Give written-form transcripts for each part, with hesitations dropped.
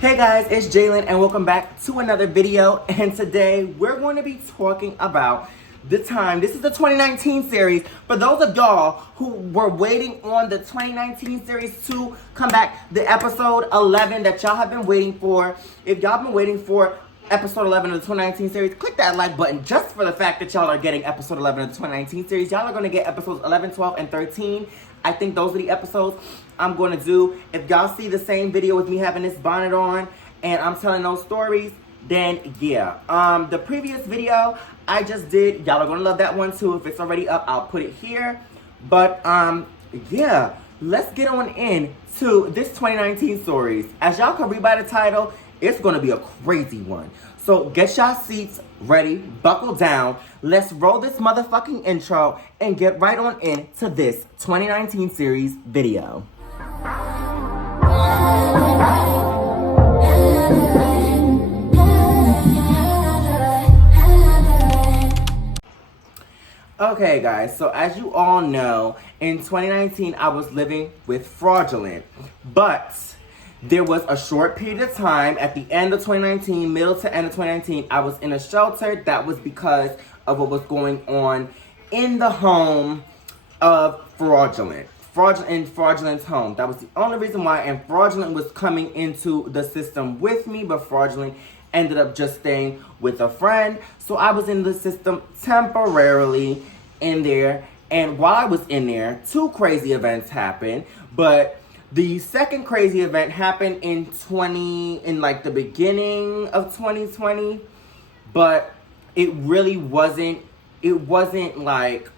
Hey guys, it's Jalen and welcome back to another video. And today we're going to be talking about this is the 2019 series. For those of y'all who were waiting on the 2019 series to come back, the episode 11 that y'all have been waiting for. If y'all been waiting for episode 11 of the 2019 series, click that like button just for the fact that y'all are getting episode 11 of the 2019 series. Y'all are going to get episodes 11, 12, and 13. I think those are the episodes I'm going to do. If y'all see the same video with me having this bonnet on and I'm telling those stories, then yeah. The previous video I just did, y'all are going to love that one too. If it's already up, I'll put it here. But yeah, let's get on in to this 2019 stories. As y'all can read by the title, it's going to be a crazy one. So get y'all seats ready, buckle down. Let's roll this motherfucking intro and get right on into this 2019 series video. Okay guys, so as you all know, in 2019 I was living with Fraudulent, but there was a short period of time at the end of 2019, middle to end of 2019, I was in a shelter. That was because of what was going on in the home of Fraudulent. In Fraudulent's home. That was the only reason why, and Fraudulent was coming into the system with me, but Fraudulent ended up just staying with a friend. So I was in the system temporarily in there, and while I was in there, two crazy events happened, but the second crazy event happened in the beginning of 2020, but it really wasn't, it wasn't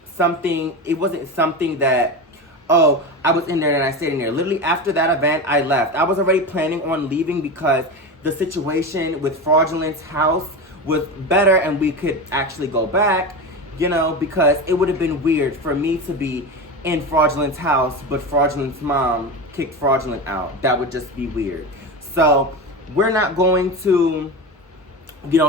something that, oh, I was in there and I stayed in there. Literally after that event, I left. I was already planning on leaving because the situation with Fraudulent's house was better and we could actually go back, you know, because it would have been weird for me to be in Fraudulent's house, but Fraudulent's mom kicked Fraudulent out. That would just be weird. So we're not going to,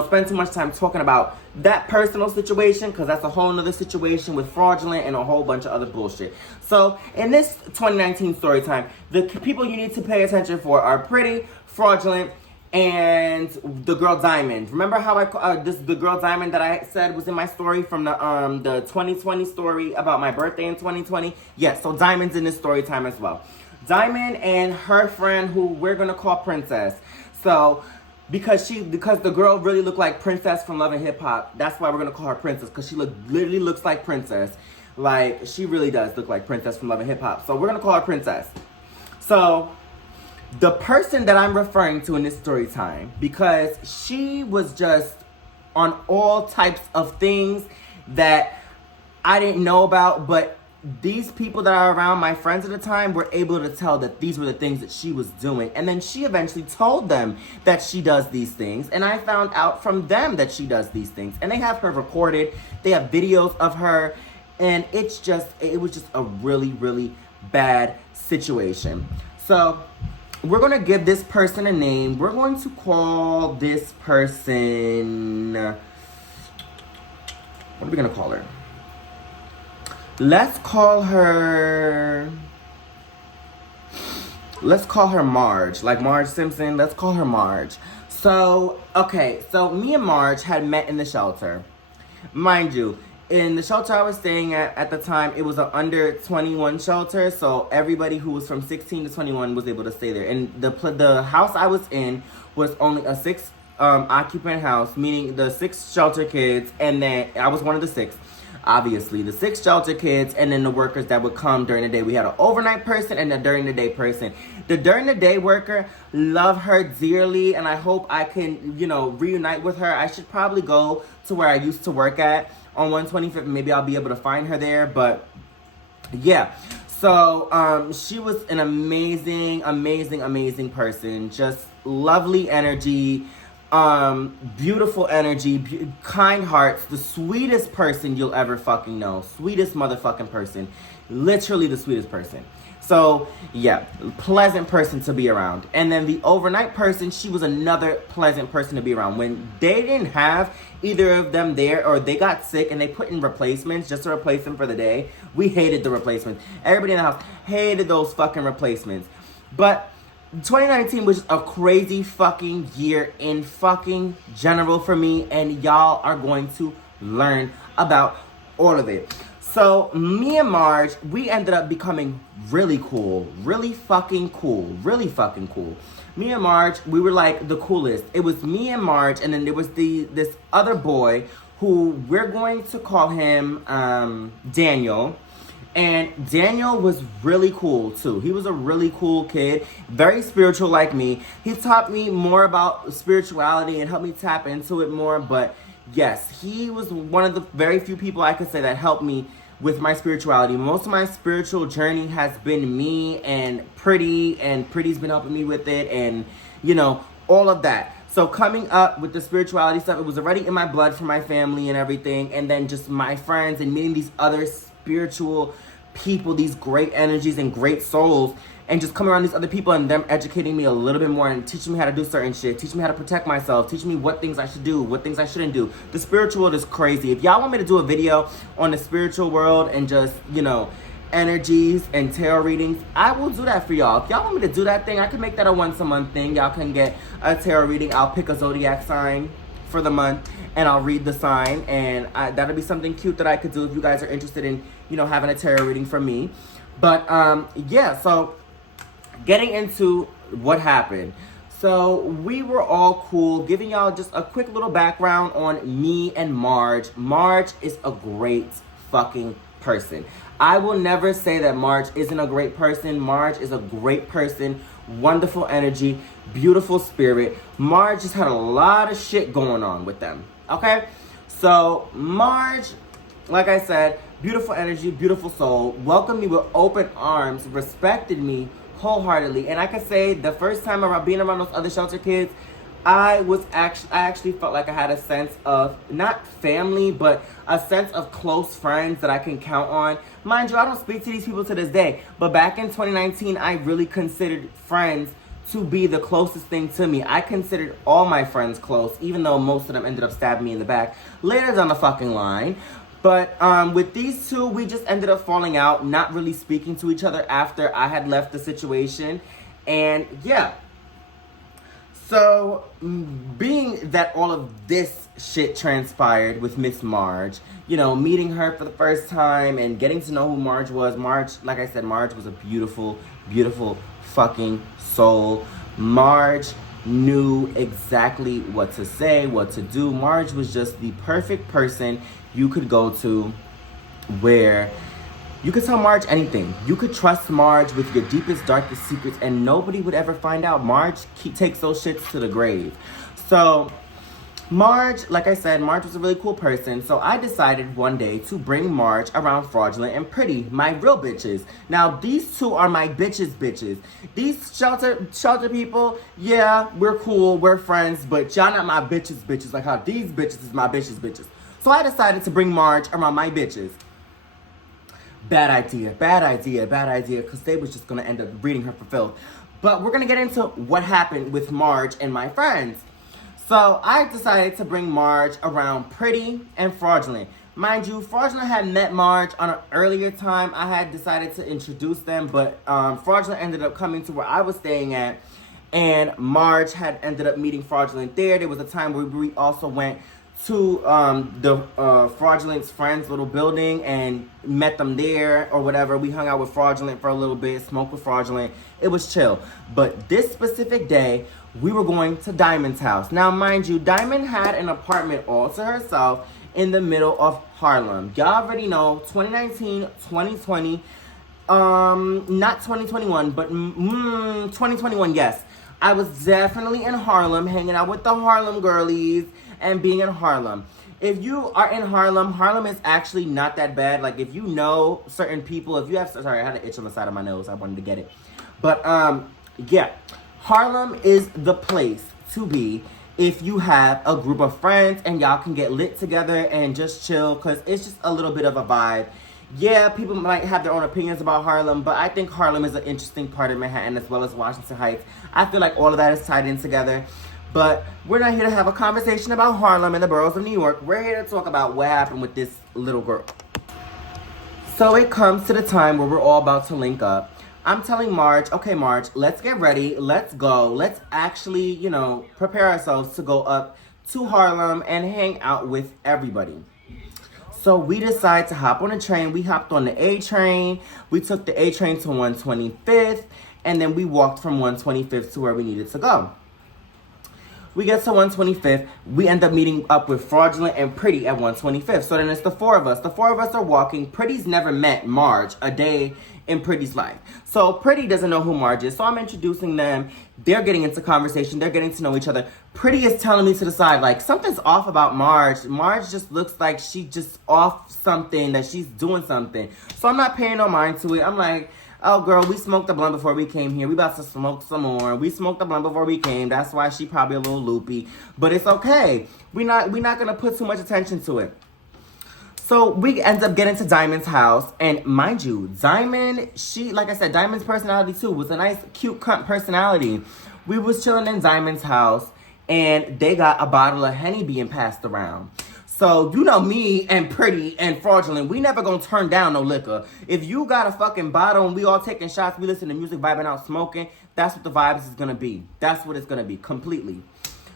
spend too much time talking about that personal situation, because that's a whole nother situation with Fraudulent and a whole bunch of other bullshit. So in this 2019 story time, the people you need to pay attention for are Pretty, Fraudulent, and the girl Diamond. Remember how the girl Diamond that I said was in my story from the 2020 story about my birthday in 2020? Yes, so Diamond's in this story time as well. Diamond and her friend, who we're gonna call Princess. So because the girl really looked like Princess from Love and Hip Hop, that's why we're gonna call her Princess, because she literally looks like Princess. Like, she really does look like Princess from Love and Hip Hop. So we're gonna call her Princess. So the person that I'm referring to in this story time, because she was just on all types of things that I didn't know about, but these people that are around, my friends at the time, were able to tell that these were the things that she was doing. And then she eventually told them that she does these things. And I found out from them that she does these things. And they have her recorded. They have videos of her. And it was just a really, really bad situation. So we're going to give this person a name. We're going to call this person, what are we going to call her? Let's call her Marge. Like Marge Simpson, let's call her Marge. So, okay, so me and Marge had met in the shelter. Mind you, in the shelter I was staying at the time, it was an under 21 shelter, so everybody who was from 16 to 21 was able to stay there. And the house I was in was only a 6 occupant house, meaning the 6 shelter kids, and then I was one of the 6. Obviously, the 6 shelter kids, and then the workers that would come during the day. We had an overnight person and a during the day person. The during the day worker, love her dearly, and I hope I can, reunite with her. I should probably go to where I used to work at on 125th. Maybe I'll be able to find her there, but yeah. So she was an amazing, amazing, amazing person. Just lovely energy. Beautiful energy, kind hearts, the sweetest person you'll ever fucking know. Sweetest motherfucking person. Literally the sweetest person. So, yeah, pleasant person to be around. And then the overnight person, she was another pleasant person to be around. When they didn't have either of them there, or they got sick and they put in replacements just to replace them for the day, we hated the replacements. Everybody in the house hated those fucking replacements. But 2019 was a crazy fucking year in fucking general for me, and y'all are going to learn about all of it. So me and Marge, we ended up becoming really cool, really fucking cool. Me and Marge, we were like the coolest. It was me and Marge, and then there was this other boy who we're going to call him Daniel. And Daniel was really cool too. He was a really cool kid, very spiritual like me. He taught me more about spirituality and helped me tap into it more. But yes, he was one of the very few people I could say that helped me with my spirituality. Most of my spiritual journey has been me and Pretty's been helping me with it, and you know, all of that. So coming up with the spirituality stuff, it was already in my blood from my family and everything, and then just my friends and meeting these other spiritual people, these great energies and great souls, and just coming around these other people and them educating me a little bit more and teaching me how to do certain shit, teaching me how to protect myself, teaching me what things I should do, what things I shouldn't do. The spiritual world is crazy. If y'all want me to do a video on the spiritual world and just, you know, energies and tarot readings, I will do that for y'all. If y'all want me to do that thing, I can make that a once a month thing. Y'all can get a tarot reading. I'll pick a zodiac sign for the month and I'll read the sign, and that'll be something cute that I could do if you guys are interested in, you know, having a tarot reading from me. But yeah, so getting into what happened. So we were all cool, giving y'all just a quick little background on me and Marge. Marge is a great fucking person. I will never say that Marge isn't a great person. Marge is a great person, wonderful energy, beautiful spirit. Marge just had a lot of shit going on with them, okay? So Marge, like I said, beautiful energy, beautiful soul, welcomed me with open arms, respected me wholeheartedly. And I can say the first time around being around those other shelter kids, I actually felt like I had a sense of, not family, but a sense of close friends that I can count on. Mind you, I don't speak to these people to this day, but back in 2019, I really considered friends to be the closest thing to me. I considered all my friends close, even though most of them ended up stabbing me in the back later down the fucking line. But with these two, we just ended up falling out, not really speaking to each other after I had left the situation. And yeah. So, being that all of this shit transpired with Miss Marge, you know, meeting her for the first time and getting to know who Marge was. Marge, like I said, Marge was a beautiful, beautiful fucking soul. Marge knew exactly what to say, what to do. Marge was just the perfect person you could go to where you could tell Marge anything. You could trust Marge with your deepest, darkest secrets, and nobody would ever find out. Marge takes those shits to the grave. So Marge, like I said, Marge was a really cool person. So I decided one day to bring Marge around Fraudulent and Pretty, my real bitches. Now, these two are my bitches. These shelter people, yeah, we're cool, we're friends, but y'all not my bitches, like how these bitches is my bitches. So I decided to bring Marge around my bitches. Bad idea, because they was just going to end up breeding her for filth. But we're going to get into what happened with Marge and my friends. So I decided to bring Marge around Pretty and Fraudulent. Mind you, Fraudulent had met Marge on an earlier time. I had decided to introduce them, but Fraudulent ended up coming to where I was staying at, and Marge had ended up meeting Fraudulent there. There was a time where we also went to the Fraudulent's friend's little building and met them there or whatever. We hung out with Fraudulent for a little bit, smoked with Fraudulent. It was chill. But this specific day, we were going to Diamond's house. Now, mind you, Diamond had an apartment all to herself in the middle of Harlem. Y'all already know, 2019, 2020, not 2021, but 2021, yes. I was definitely in Harlem, hanging out with the Harlem girlies and being in Harlem. If you are in Harlem, Harlem is actually not that bad. Like, if you know certain people, if you have, sorry, I had an itch on the side of my nose. I wanted to get it. But, yeah, Harlem is the place to be if you have a group of friends and y'all can get lit together and just chill, because it's just a little bit of a vibe. Yeah, people might have their own opinions about Harlem, but I think Harlem is an interesting part of Manhattan as well as Washington Heights. I feel like all of that is tied in together. But we're not here to have a conversation about Harlem and the boroughs of New York. We're here to talk about what happened with this little girl. So it comes to the time where we're all about to link up. I'm telling Marge, okay, Marge, let's get ready. Let's go. Let's actually, you know, prepare ourselves to go up to Harlem and hang out with everybody. So we decided to hop on a train. We hopped on the A train. We took the A train to 125th, and then we walked from 125th to where we needed to go. We get to 125th. We end up meeting up with Fraudulent and Pretty at 125th. So then it's the four of us. The four of us are walking. Pretty's never met Marge a day in Pretty's life. So Pretty doesn't know who Marge is. So I'm introducing them. They're getting into conversation. They're getting to know each other. Pretty is telling me to the side, like, something's off about Marge. Marge just looks like she just off something, that she's doing something. So I'm not paying no mind to it. I'm like, oh, girl, we smoked a blunt before we came here. We about to smoke some more. We smoked a blunt before we came. That's why she probably a little loopy. But it's okay. We're not going to put too much attention to it. So we end up getting to Diamond's house. And mind you, Diamond, like I said, Diamond's personality too was a nice, cute, cunt personality. We was chilling in Diamond's house. And they got a bottle of Henny being passed around. So, you know me and Pretty and Fraudulent, we never gonna turn down no liquor. If you got a fucking bottle and we all taking shots, we listen to music, vibing out, smoking, that's what the vibes is gonna be. That's what it's gonna be, completely.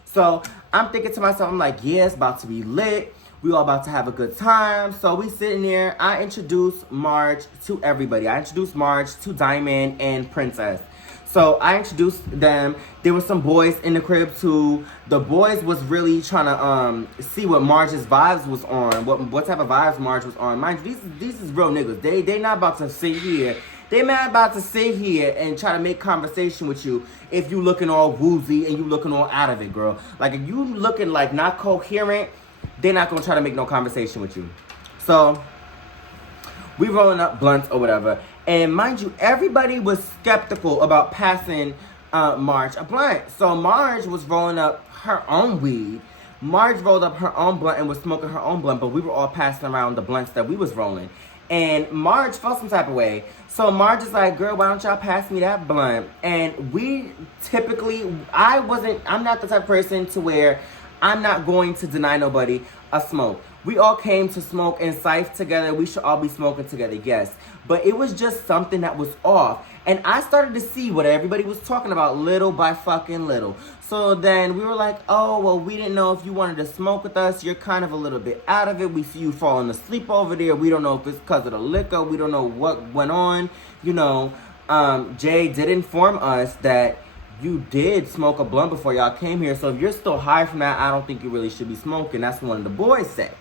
So, I'm thinking to myself, I'm like, yeah, it's about to be lit. We all about to have a good time. So, we sitting there. I introduce Marge to everybody. I introduced Marge to Diamond and Princess. So I introduced them. There were some boys in the crib too. The boys was really trying to see what Marge's vibes was on, what type of vibes Marge was on. Mind you, these is real niggas. They not about to sit here. They not about to sit here and try to make conversation with you if you looking all woozy and you looking all out of it, girl. Like if you looking like not coherent, they're not gonna try to make no conversation with you. So we rolling up blunts or whatever. And mind you, everybody was skeptical about passing Marge a blunt. So Marge was rolling up her own weed. Marge rolled up her own blunt and was smoking her own blunt, but we were all passing around the blunts that we was rolling. And Marge felt some type of way. So Marge is like, girl, why don't y'all pass me that blunt? And we typically, I'm not the type of person to where I'm not going to deny nobody a smoke. We all came to smoke and scythe together. We should all be smoking together, yes. But it was just something that was off. And I started to see what everybody was talking about little by fucking little. So then we were like, oh, well, we didn't know if you wanted to smoke with us. You're kind of a little bit out of it. We see you falling asleep over there. We don't know if it's because of the liquor. We don't know what went on. You know, Jay did inform us that you did smoke a blunt before y'all came here. So if you're still high from that, I don't think you really should be smoking. That's what one of the boys said.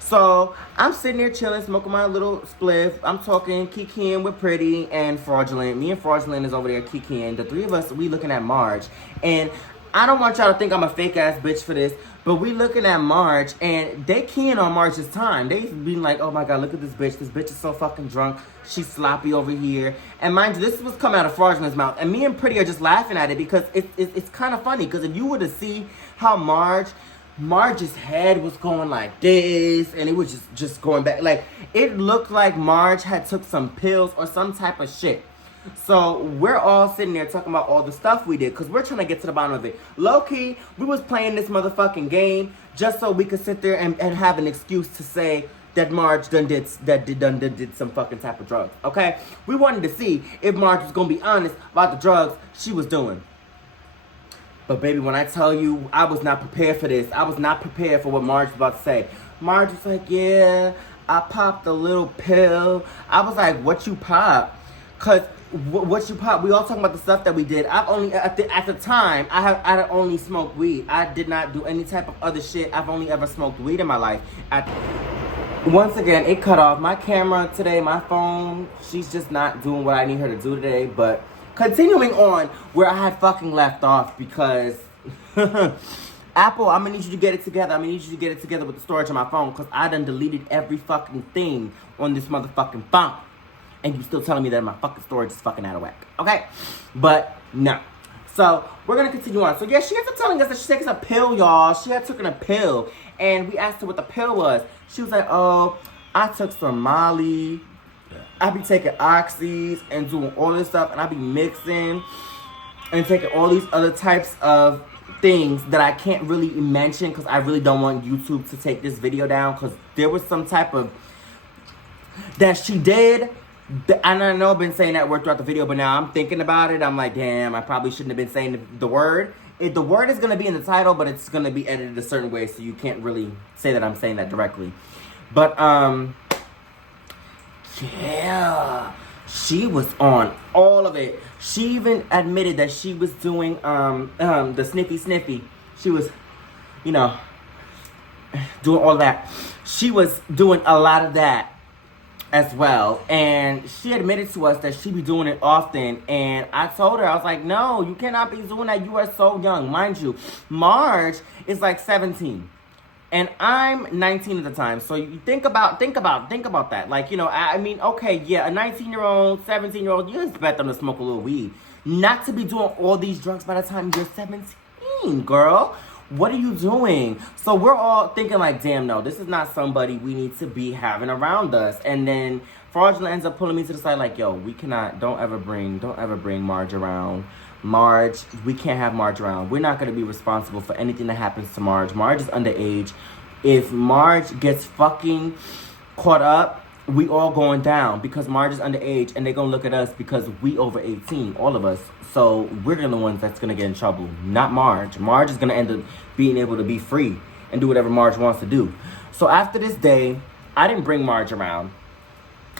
So I'm sitting there chilling, smoking my little spliff. I'm talking, kikiing with Pretty and Fraudulent. Me and Fraudulent is over there kikiing. The three of us, we looking at Marge. And I don't want y'all to think I'm a fake ass bitch for this, but we looking at Marge and they keying on Marge's time. They being like, oh my God, look at this bitch. This bitch is so fucking drunk. She's sloppy over here. And mind you, this was coming out of Fraudulent's mouth. And me and Pretty are just laughing at it because it's kind of funny. Because if you were to see how Marge's head was going like this, and it was just going back. Like, it looked like Marge had took some pills or some type of shit. So we're all sitting there talking about all the stuff we did because we're trying to get to the bottom of it. Low-key, we was playing this motherfucking game just so we could sit there and have an excuse to say that Marge did some fucking type of drugs, okay? We wanted to see if Marge was going to be honest about the drugs she was doing. But baby, when I tell you, I was not prepared for this. I was not prepared for what Marge was about to say. Marge was like, yeah, I popped a little pill. I was like, what you pop? Because what you pop? We all talking about the stuff that we did. I've only, at the time, I had only smoked weed. I did not do any type of other shit. I've only ever smoked weed in my life. Once again, it cut off. My camera today, my phone, she's just not doing what I need her to do today. But continuing on where I had fucking left off because Apple, I'm gonna need you to get it together. I'm gonna need you to get it together with the storage on my phone because I done deleted every fucking thing on this motherfucking phone. And you still telling me that my fucking storage is fucking out of whack. Okay? But no. So we're gonna continue on. So yeah, she ends up telling us that she's taking a pill, y'all. She had taken a pill. And we asked her what the pill was. She was like, oh, I took some Molly. I be taking oxys and doing all this stuff, and I be mixing and taking all these other types of things that I can't really mention because I really don't want YouTube to take this video down because there was some type of that she did And I know I've been saying that word throughout the video, but now I'm thinking about it. I'm like, damn, I probably shouldn't have been saying the word. The word is going to be in the title, but it's going to be edited a certain way, so you can't really say that I'm saying that directly. But, yeah, she was on all of it. She even admitted that she was doing, the sniffy. She was, you know, doing all that. She was doing a lot of that as well, and she admitted to us that she be doing it often, and I told her, I was like, no, you cannot be doing that. You are so young. Mind you, Marge is like 17 and I'm 19 at the time, so you think about that. Like, you know, I mean, okay, yeah, a 19-year-old, 17-year-old, you expect them to smoke a little weed, not to be doing all these drugs by the time you're 17, girl. What are you doing? So we're all thinking like, damn, no, this is not somebody we need to be having around us. And then Fraudulent ends up pulling me to the side like, yo, we cannot, don't ever bring Marge around. Marge, we can't have Marge around. We're not going to be responsible for anything that happens to Marge. Marge is underage. If Marge gets fucking caught up, we all going down because Marge is underage, and they're going to look at us because we over 18, all of us. So we're the ones that's going to get in trouble, not Marge. Marge is going to end up being able to be free and do whatever Marge wants to do. So after this day, I didn't bring Marge around.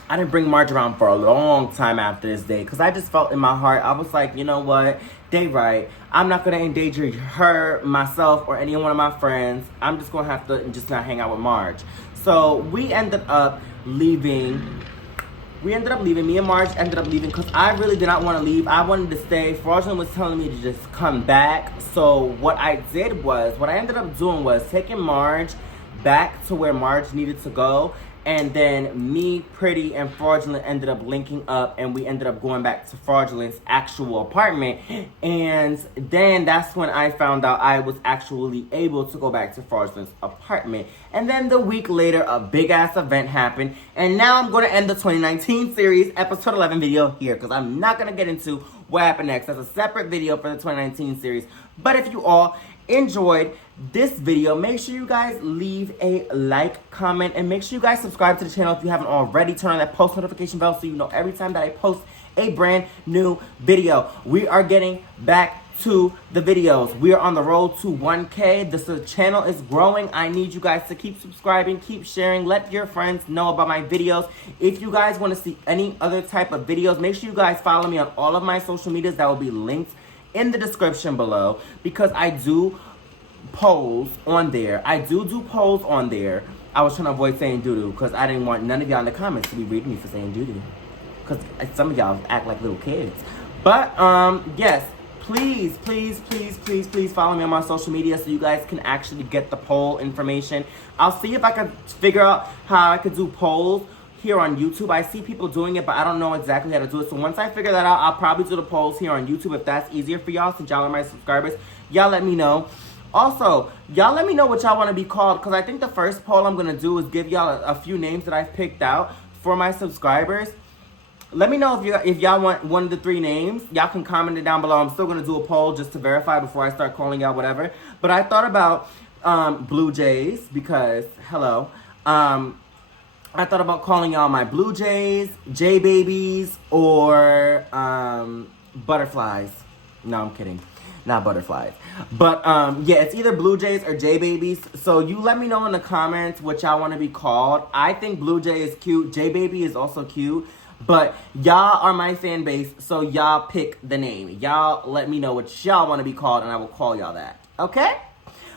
I didn't bring Marge around for a long time after this day because I just felt in my heart, I was like, you know what? They right. I'm not going to endanger her, myself, or any one of my friends. I'm just going to have to just not hang out with Marge. So we ended up leaving. Me and Marge ended up leaving because I really did not want to leave. I wanted to stay. Fraudulent was telling me to just come back. So what I ended up doing was taking Marge back to where Marge needed to go. And then me, Pretty, and Fraudulent ended up linking up, and we ended up going back to Fraudulent's actual apartment. And then that's when I found out I was actually able to go back to Fraudulent's apartment. And then the week later, a big-ass event happened. And now I'm going to end the 2019 series, episode 11 video here, because I'm not going to get into what happened next. That's a separate video for the 2019 series. But if you all enjoyed this video, make sure you guys leave a like, comment, and make sure you guys subscribe to the channel if you haven't already. Turn on that post notification bell so you know every time that I post a brand new video. We are getting back to the videos. We are on the road to 1K. The channel is growing. I need you guys to keep subscribing, keep sharing, let your friends know about my videos. If you guys want to see any other type of videos, make sure you guys follow me on all of my social medias that will be linked in the description below, because I do polls on there. I do polls on there. I was trying to avoid saying doo-doo because I didn't want none of y'all in the comments to be reading me for saying doo-doo, because some of y'all act like little kids. But yes, please follow me on my social media so you guys can actually get the poll information. I'll see if I can figure out how I could do polls here on YouTube. I see people doing it, but I don't know exactly how to do it. So once I figure that out, I'll probably do the polls here on YouTube if that's easier for y'all, since y'all are my subscribers. Y'all let me know. Also, y'all let me know what y'all want to be called, because I think the first poll I'm going to do is give y'all a few names that I've picked out for my subscribers. Let me know if y'all want one of the 3 names. Y'all can comment it down below. I'm still going to do a poll just to verify before I start calling y'all whatever. But I thought about Blue Jays because, hello, I thought about calling y'all my Blue Jays, J-Babies, or Butterflies. No, I'm kidding. Not Butterflies. But, yeah, it's either Blue Jays or J-Babies. So you let me know in the comments what y'all want to be called. I think Blue Jay is cute. J-Baby is also cute. But y'all are my fan base, so y'all pick the name. Y'all let me know what y'all want to be called, and I will call y'all that. Okay?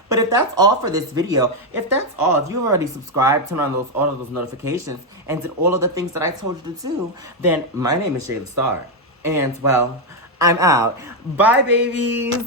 But if that's all for this video, if you've already subscribed, turn on all of those notifications, and did all of the things that I told you to do, then my name is Shayla Star. And, well, I'm out. Bye, babies!